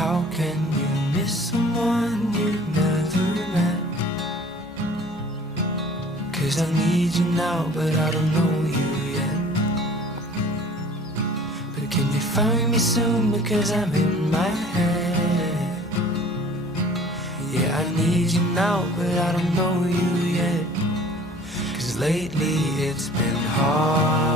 How can you miss someone you never met? 'Cause I need you now, but I don't know you yet. But can you find me soon, because I'm in my head. Yeah, I need you now, but I don't know you yet. 'Cause lately it's been hard.